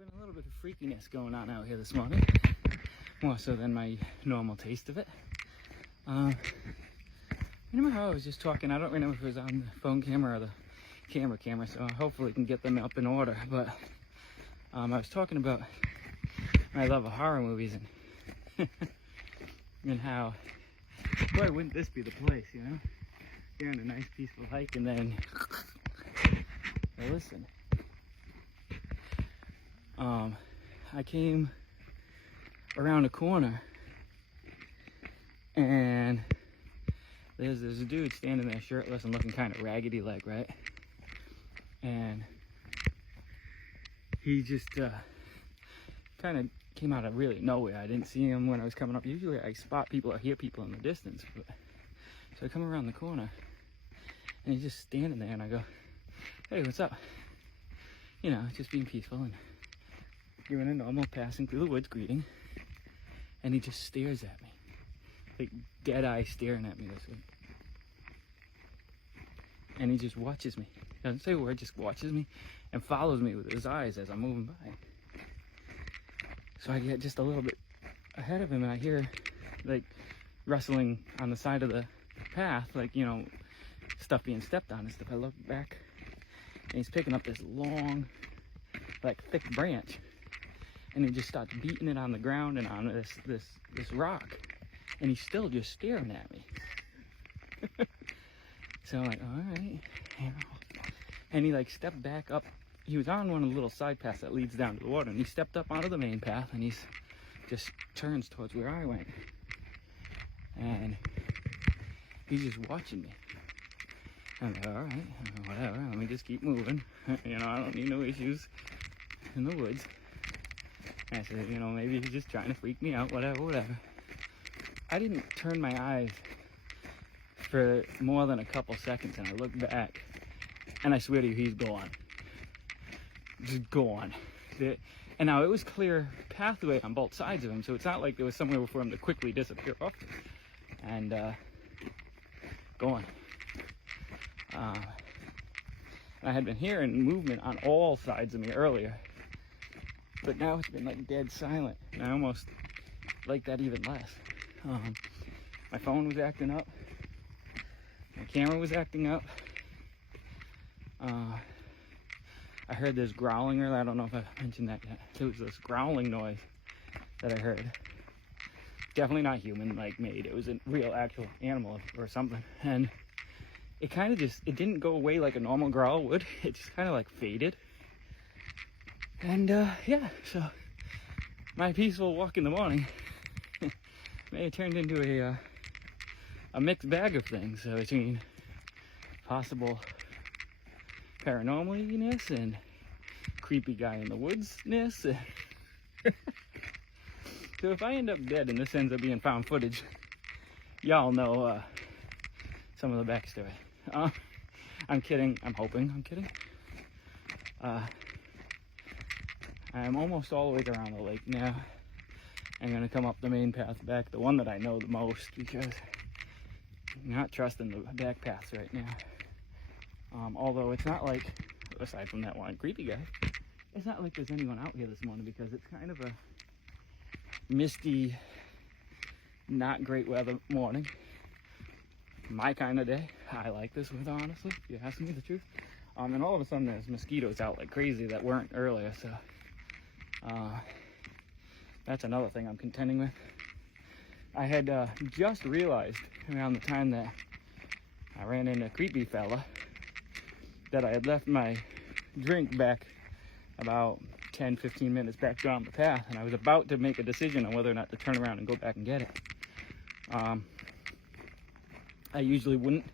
been a little bit of freakiness going on out here this morning, more so than my normal taste of it. Remember how I was just talking, I don't remember if it was on the phone camera or the camera, so hopefully I can get them up in order, but I was talking about my love of horror movies and and how, boy, wouldn't this be the place, you know? You're on a nice peaceful hike and then, listen. I came around a corner and there's a dude standing there shirtless and looking kind of raggedy leg, right? And he just kind of came out of really nowhere. I didn't see him when I was coming up. Usually I spot people or hear people in the distance, but so I come around the corner and he's just standing there and I go, hey, what's up? You know, just being peaceful and giving a normal passing through the woods greeting, and he just stares at me, like dead eye staring at me this way. And he just watches me. Doesn't say a word, just watches me and follows me with his eyes as I'm moving by. So I get just a little bit ahead of him and I hear like rustling on the side of the path, like, you know, stuff being stepped on and stuff. I look back and he's picking up this long, like thick branch, and he just starts beating it on the ground and on this rock, and he's still just staring at me. So I'm like, all right, you know. And he like stepped back up. He was on one of the little side paths that leads down to the water, and he stepped up onto the main path, and he's just turns towards where I went, and he's just watching me. I'm like, all right, whatever, let me just keep moving. You know, I don't need no issues in the woods. And I said, you know, maybe he's just trying to freak me out, whatever. I didn't turn my eyes for more than a couple seconds, and I looked back, and I swear to you, he's gone. Just gone. And now it was clear pathway on both sides of him, so it's not like there was somewhere for him to quickly disappear off. And gone. I had been hearing movement on all sides of me earlier, but now it's been like dead silent, and I almost like that even less. My phone was acting up, my camera was acting up. I heard this growling earlier. I don't know if I mentioned that yet. It was this growling noise that I heard. Definitely not human like made. It was a real actual animal or something, and it kind of just, it didn't go away like a normal growl would. It just kind of like faded. And yeah, so my peaceful walk in the morning may have turned into a mixed bag of things. So between possible paranormal-ness and creepy guy in the woods-ness. So if I end up dead and this ends up being found footage, y'all know some of the backstory. I'm kidding. I'm hoping I'm kidding. I'm almost all the way around the lake now. I'm going to come up the main path back, the one that I know the most, because I'm not trusting the back paths right now. Although it's not like, aside from that one creepy guy, it's not like there's anyone out here this morning because it's kind of a misty, not great weather morning. My kind of day. I like this weather, honestly, if you ask me the truth. And all of a sudden there's mosquitoes out like crazy that weren't earlier, so that's another thing I'm contending with. I had just realized around the time that I ran into a creepy fella that I had left my drink back about 10-15 minutes back down the path, and I was about to make a decision on whether or not to turn around and go back and get it. I usually wouldn't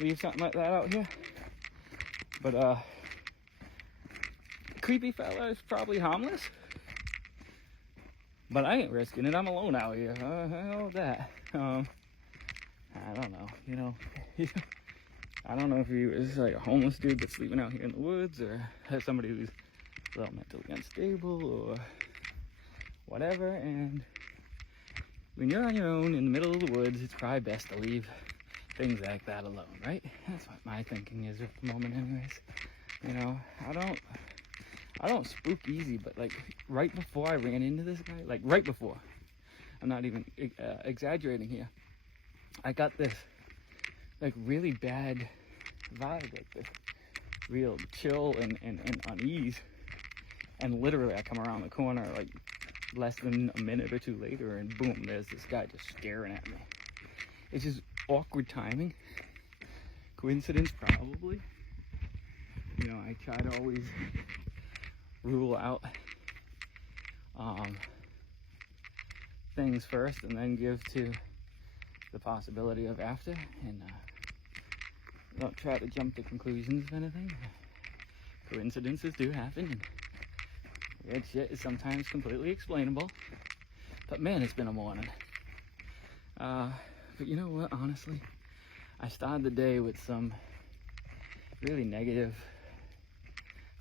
leave something like that out here, but creepy fella is probably harmless, but I ain't risking it. I'm alone out here. I know that. I don't know, you know. I don't know if he was like a homeless dude that's sleeping out here in the woods, or has somebody who's a little mentally unstable or whatever. And when you're on your own in the middle of the woods, it's probably best to leave things like that alone, right? That's what my thinking is at the moment anyways. You know, I don't spook easy, but like right before I ran into this guy, like right before, I'm not even exaggerating here, I got this like really bad vibe, like this real chill and unease. And literally I come around the corner like less than a minute or two later, and boom, there's this guy just staring at me. It's just awkward timing. Coincidence, probably. You know, I try to always rule out things first and then give to the possibility of after, and don't try to jump to conclusions of anything. Coincidences do happen, and weird shit is sometimes completely explainable. But man, it's been a morning. But you know what, honestly, I started the day with some really negative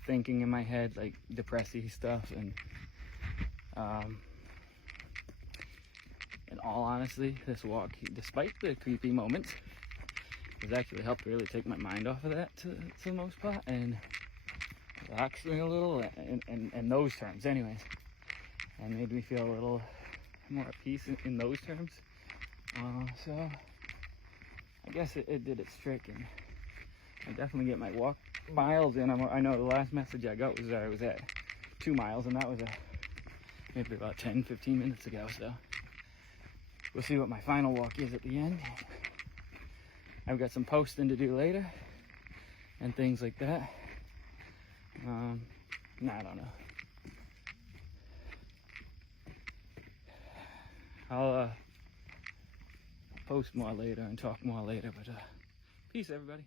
thinking in my head, like depressy stuff, and in all honesty, this walk, despite the creepy moments, has actually helped really take my mind off of that to the most part, and relax me a little, in those terms anyways, and made me feel a little more at peace in those terms. So I guess it did its trick, and I definitely get my walk miles in. I know the last message I got was that I was at 2 miles, and that was maybe about 10-15 minutes ago. So we'll see what my final walk is at the end. I've got some posting to do later and things like that. I don't know. I'll post more later and talk more later, but peace, everybody.